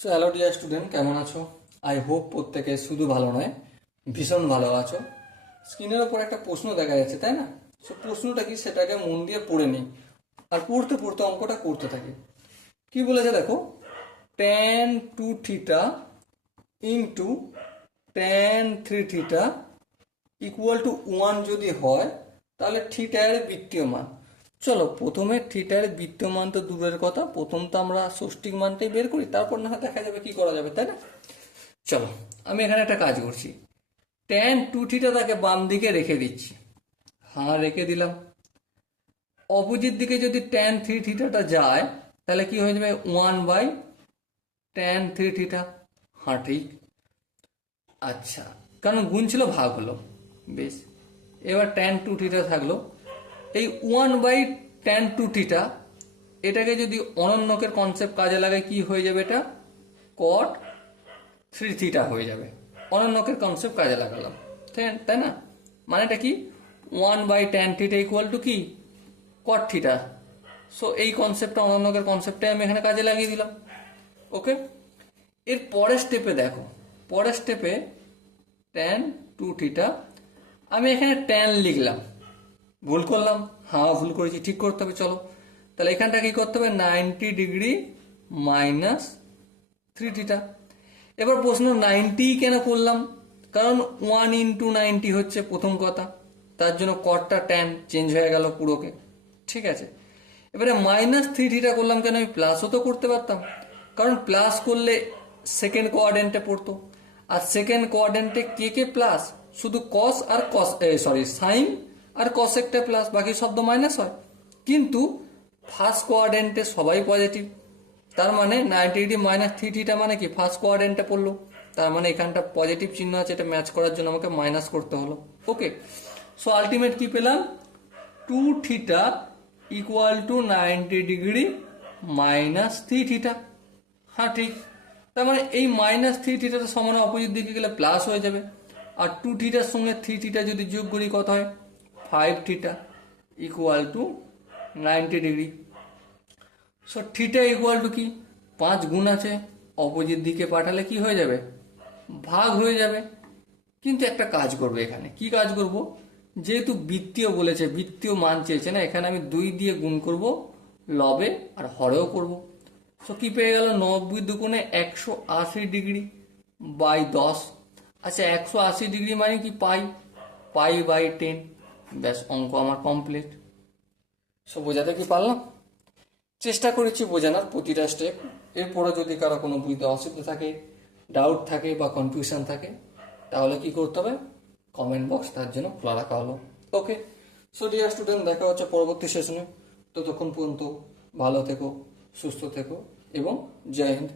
So hello dear student, কেমন আছো? I hope প্রত্যেকে শুধু ভালো নয়, ভীষণ ভালো আছো। স্ক্রিনের ওপর একটা প্রশ্ন দেখা যাচ্ছে, তাই না? সো প্রশ্নটা কি সেটাকে মন দিয়ে পড়ে নিই, আর পড়তে পড়তে অঙ্কটা করতে থাকি। কি বলেছে দেখো, tan two theta into tan three theta equal to one যদি হয়, তাহলে থিটার বৃত্তীয় মান। চলো প্রথমে থিটার বৃত্তীয় মান তো দূরের কথা, প্রথম তো আমরা ষষ্ঠিক মানটাই বের করি, তারপর না হয় দেখা যাবে কি করা যাবে, তাই না? চলো, আমি এখানে একটা কাজ করছি। ট্যান টু থিটা তাকে বাম দিকে রেখে দিচ্ছি। হ্যাঁ, রেখে দিলাম। অপোজিট দিকে যদি ট্যান থ্রি থিটাটা যায়, তাহলে কি হয়ে যাবে? One by tan three theta. হ্যাঁ, ঠিক। আচ্ছা, কারণ গুণ ছিল, ভাগ হলো। বেশ, এবার ট্যান টু থিটা থাকলো। এই one by tan two theta, এটাকে যদি অনন্যকের কনসেপ্ট কাজে লাগায়, কি হয়ে যাবে? এটা কট থ্রি থিটা হয়ে যাবে। অনন্যকের কনসেপ্ট কাজে লাগালাম, তাই না? মানেটা কি? One by tan theta equal to কি? Cot theta. সো এই কনসেপ্টটা, অনন্যকের কনসেপ্টটাই আমি এখানে কাজে লাগিয়ে দিলাম। ওকে, এর পরের স্টেপে দেখো, পরের স্টেপে ট্যান টু থিটা, আমি এখানে ট্যান লিখলাম। ভুল করলাম? হ্যাঁ, ভুল করেছি, ঠিক করতে হবে। চলো তাহলে এখানটা কি করতে হবে? 90 ডিগ্রি মাইনাস থ্রি থিটা। এবার প্রশ্ন, 90 কেন করলাম? কারণ 1 × 90 হচ্ছে প্রথম কথা, তার জন্য কটটা ট্যান চেঞ্জ হয়ে গেল পুরোকে। ঠিক আছে, এবারে মাইনাস থ্রি থিটা করলাম কেন? আমি প্লাসও তো করতে পারতাম, কারণ প্লাস করলে সেকেন্ড কোয়াড্রেন্টে পড়তো, আর সেকেন্ড কোয়াড্রেন্টে কে কে প্লাস? শুধু কস আর কস, সাইন আর কসেকটা প্লাস, বাকি শব্দ মাইনাস হয়। কিন্তু ফার্স্ট কোয়াড্রেন্টে সবাই পজিটিভ, তার মানে 90 ডিগ্রি মাইনাস থ্রি থিটা মানে কি? ফার্স্ট কোয়াড্রেন্টে পড়লো, তার মানে এখানটা পজিটিভ চিহ্ন আছে, এটা ম্যাচ করার জন্য আমাকে মাইনাস করতে হলো। ওকে, সো আলটিমেট কি পেলাম? Two theta equal to 90 degree minus three theta. হ্যাঁ, ঠিক। তার মানে এই মাইনাস থ্রি থিটাটা সমান অপোজিট দিকে গেলে প্লাস হয়ে যাবে, আর টু থিটার সঙ্গে থ্রি থিটা যদি যোগ করি কত হয়? 5 theta equal to 90 degree. So theta equal to কি? 5 গুণ আছে, অপোজিট দিকে পাঠালে কি হয়ে যাবে? ভাগ হয়ে যাবে। কিন্তু একটা কাজ করবো এখানে, কি কাজ করব? যেহেতু বৃত্তীয় বলেছে, বৃত্তীয় মান চেয়েছে না, এখানে আমি 2 দিয়ে গুণ করব, লবে আর হরেও করব। সো কি পেয়ে গেল? 90 × 180 ডিগ্রি বাই 10। আচ্ছা, 180 ডিগ্রি মানে কি? পাই, পাই বাই 10। ব্যাস, অঙ্ক আমার কমপ্লিট। সো বোঝাতে কি পারলাম? চেষ্টা করেছি বোঝানোর প্রতিটা স্টেপ। এরপরে যদি কারো কোনো বুঝতে অসুবিধা থাকে, ডাউট থাকে বা কনফিউশন থাকে, তাহলে কি করতে হবে? কমেন্ট বক্স তার জন্য খোলা রাখা হলো। ওকে, সো ডিয়ার স্টুডেন্ট, দেখা হচ্ছে পরবর্তী সেশনে। ততক্ষণ পর্যন্ত ভালো থেকো, সুস্থ থেকো এবং জয় হিন্দ।